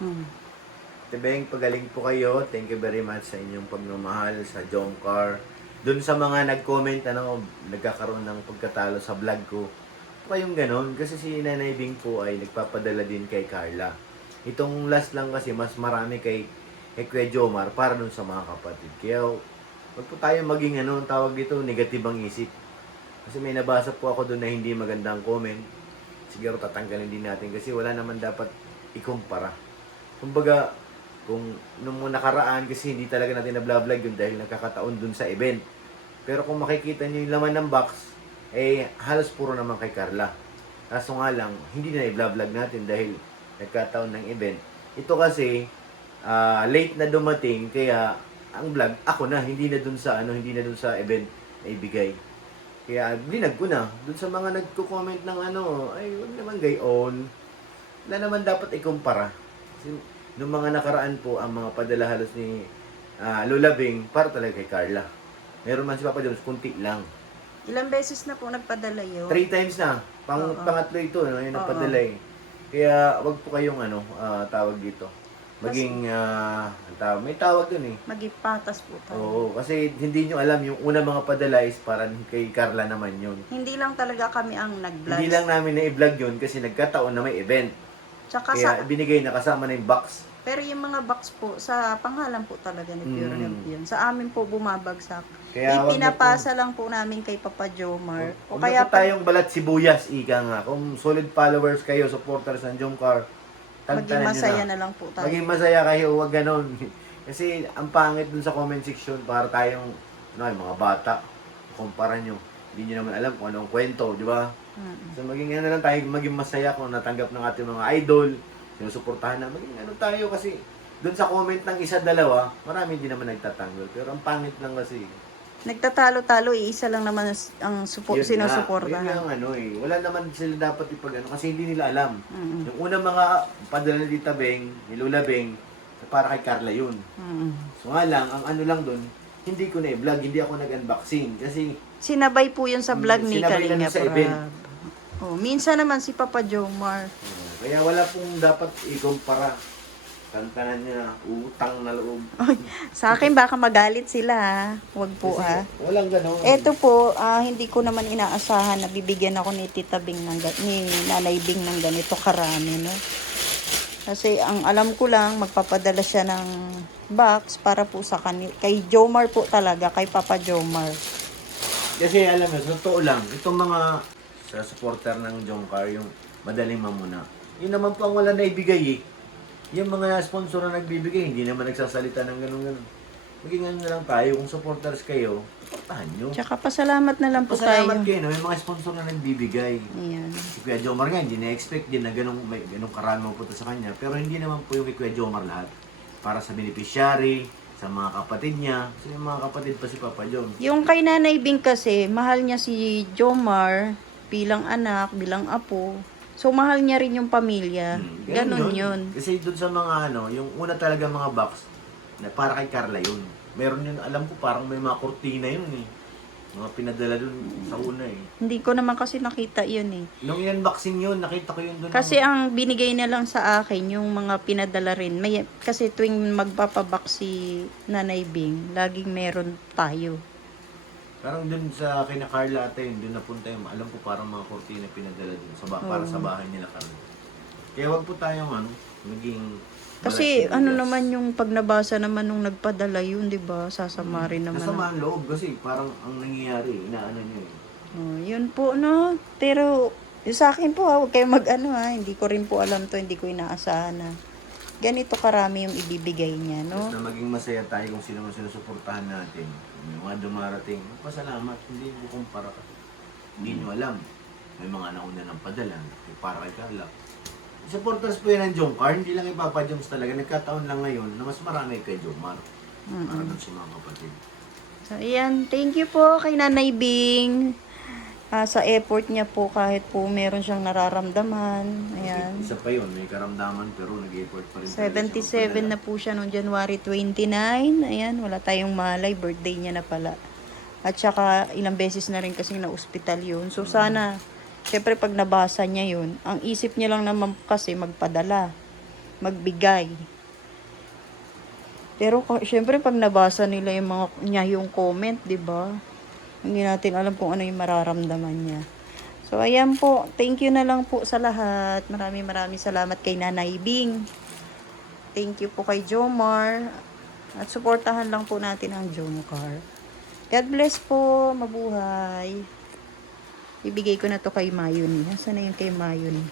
Hmm. Tibeng, pagaling po kayo. Thank you very much sa inyong pagmamahal sa Jomcar. Doon sa mga nag-comment, nagkakaroon ng pagkatalo sa vlog ko. Kayong ganon, kasi si Nanay Bing po ay nagpapadala din kay Carla. Itong last lang kasi, mas marami kay Kuya Jomar para doon sa mga kapatid. Kaya, wag po tayo maging tawag dito, negatibang isip. Kasi may nabasa po ako doon na hindi magandang comment. Siguro tatanggalin din natin kasi wala naman dapat ikumpara. Kumbaga, kung nung nakaraan kasi hindi talaga natin na-vlog yun dahil nagkakataon dun sa event. Pero kung makikita niyo yung laman ng box, halos puro naman kay Carla. Kaso nga lang, hindi na i-vlog natin dahil nagkataon ng event. Ito kasi, late na dumating, kaya ang vlog, ako na, hindi na dun sa, hindi na dun sa event na ibigay. Kaya binag ko na. Dun sa mga nagko-comment ng ay wag naman gayon. Wala naman dapat ikumpara. Kasi nung mga nakaraan po, ang mga padala halos ni Lola Bing, para talaga kay Carla. Meron man si Papa Jones, kunti lang. Ilang beses na po nagpadala yun? 3 times na. Oo. Pangatlo ito, yung Oo. nagpadala eh. Kaya wag po kayong tawag dito. Maging, may tawag dun eh. Magipatas po tayo. Oo, kasi hindi nyo alam, yung una mga padala is para kay Carla naman yun. Hindi lang talaga kami ang nag-vlog. Hindi lang namin na-i-vlog yun kasi nagkataon na may event. Tsaka Kaya binigay na kasama na yung box. pero yung mga box po, sa pangalan po talaga ni Pure Health yun. Sa amin po bumabagsak. Kaya wag na Ipinapasa lang po namin kay Papa Jomar. O Huwag kaya na po tayong balat sibuyas, ika nga. Kung solid followers kayo, supporters ng Jomcar, maging masaya na lang po tayo. Maging masaya kayo, huwag ganon. Kasi ang pangit dun sa comment section, para tayong, yung mga bata, kumpara nyo. Hindi nyo naman alam kung anong kwento, di ba? So maging lang tayo, maging masaya kung natanggap ng ating mga idol, sinusuportahan na, maging tayo kasi, dun sa comment ng isa, dalawa, marami din naman nagtatanggol. Pero ang pangit lang kasi, Nagtatalo-talo, iisa lang naman ang sinusuportahan. Yun lang wala naman sila dapat kasi hindi nila alam. Mm-mm. Yung unang mga padala ni Tita Beng, ni Lola Beng, para kay Carla yun. Mm-mm. So nga lang, ang lang dun, hindi ko na i-vlog, hindi ako nag-unboxing. Kasi, Sinabay po yun sa vlog ni sinabay na Kalinga sa event. Prab. Oh, minsan naman si Papa Jomar. Kaya wala pong dapat ikumpara. Kantanan niya, utang na loob. Sa akin baka magalit sila ha. Wag po Kasi ha. walang ganon. Ito po, hindi ko naman inaasahan na bibigyan ako ni Tita Bing ni Nanay Bing ng ganito karami, no? Kasi ang alam ko lang, magpapadala siya ng box para po sa kay Jomar po talaga, kay Papa Jomar. Kasi alam mo, totoo lang, itong mga sa supporter ng Jomcar, yung madaling mamuna, yun naman po ang wala na ibigay eh. Yung mga sponsor na nagbibigay, hindi naman nagsasalita ng ganun-ganun. Maging na lang tayo, kung supporters kayo, supportahan nyo. Tsaka pasalamat na lang po Pasalamat tayo. kayo na may mga sponsor na nagbibigay. Ayan. Si Kuya Jomar nga, hindi na-expect din na may ganung karami mapunta sa kanya. Pero hindi naman po yung kay Kuya Jomar lahat. Para sa beneficiary, sa mga kapatid niya. Kasi yung mga kapatid pa si Papa John. Yung kay Nanay Bing kasi, mahal niya si Jomar bilang anak, bilang apo. So, mahal niya rin yung pamilya. Ganon yun. Kasi doon sa mga yung una talaga mga box, na para kay Carla yun. Meron yun, alam ko parang may mga kortina yun eh. Mga pinadala doon sa una eh. Hindi ko naman kasi nakita yun eh. Nung unboxing yun, nakita ko yun doon. Kasi ang binigay na lang sa akin, yung mga pinadala rin. Kasi tuwing magpapabox si Nanay Bing, laging meron tayo. Parang dun sa kina Carla ate yun, dun napunta yung, alam ko parang mga kortina pinadala dun para sa bahay nila Carla. Kaya wag po tayong maging Kasi balat sibuyas. naman yung pag nabasa naman nung nagpadala yun, 'di ba? Sasama rin naman. Nasama ang loob kasi parang ang nangyayari, inaano nyo eh. Oh, yun po no. Pero sa akin po huwag kayong hindi ko rin po alam to, hindi ko inaasahan na ganito karami yung ibibigay niya, no? Basta maging masaya tayo kung sino man sinusuportahan natin. Yung mga dumarating, pasalamat, hindi mo kumpara ka. Hindi nyo alam. May mga nauna ng padala, para kay Carla. Supporters po yan ng Jomcar, hindi lang Papa Joms talaga. Nagkataon lang ngayon na mas marami kay Jomar. Para doon sa mga kapatid. So, ayan. Thank you po kay Nanay Bing. Sa effort niya po kahit po meron siyang nararamdaman. Ayan. Isa pa yun, may karamdaman pero nag-effort pa rin. 77 na po siya noong January 29. Ayan, wala tayong malay. Birthday niya na pala. At saka ilang beses na rin kasi na-hospital yun. So sana, syempre pag nabasa niya yun, ang isip niya lang naman kasi magpadala. magbigay. Pero syempre pag nabasa nila yung mga niya yung comment, 'di ba? Hindi natin alam kung ano yung mararamdaman niya. So ayan po, thank you na lang po sa lahat. Maraming salamat kay Nanay Bing. Thank you po kay Jomar. At suportahan lang po natin ang Jomcar. God bless po, mabuhay. Ibigay ko na to kay Mayuni. Nasaan na yun kay Mayuni?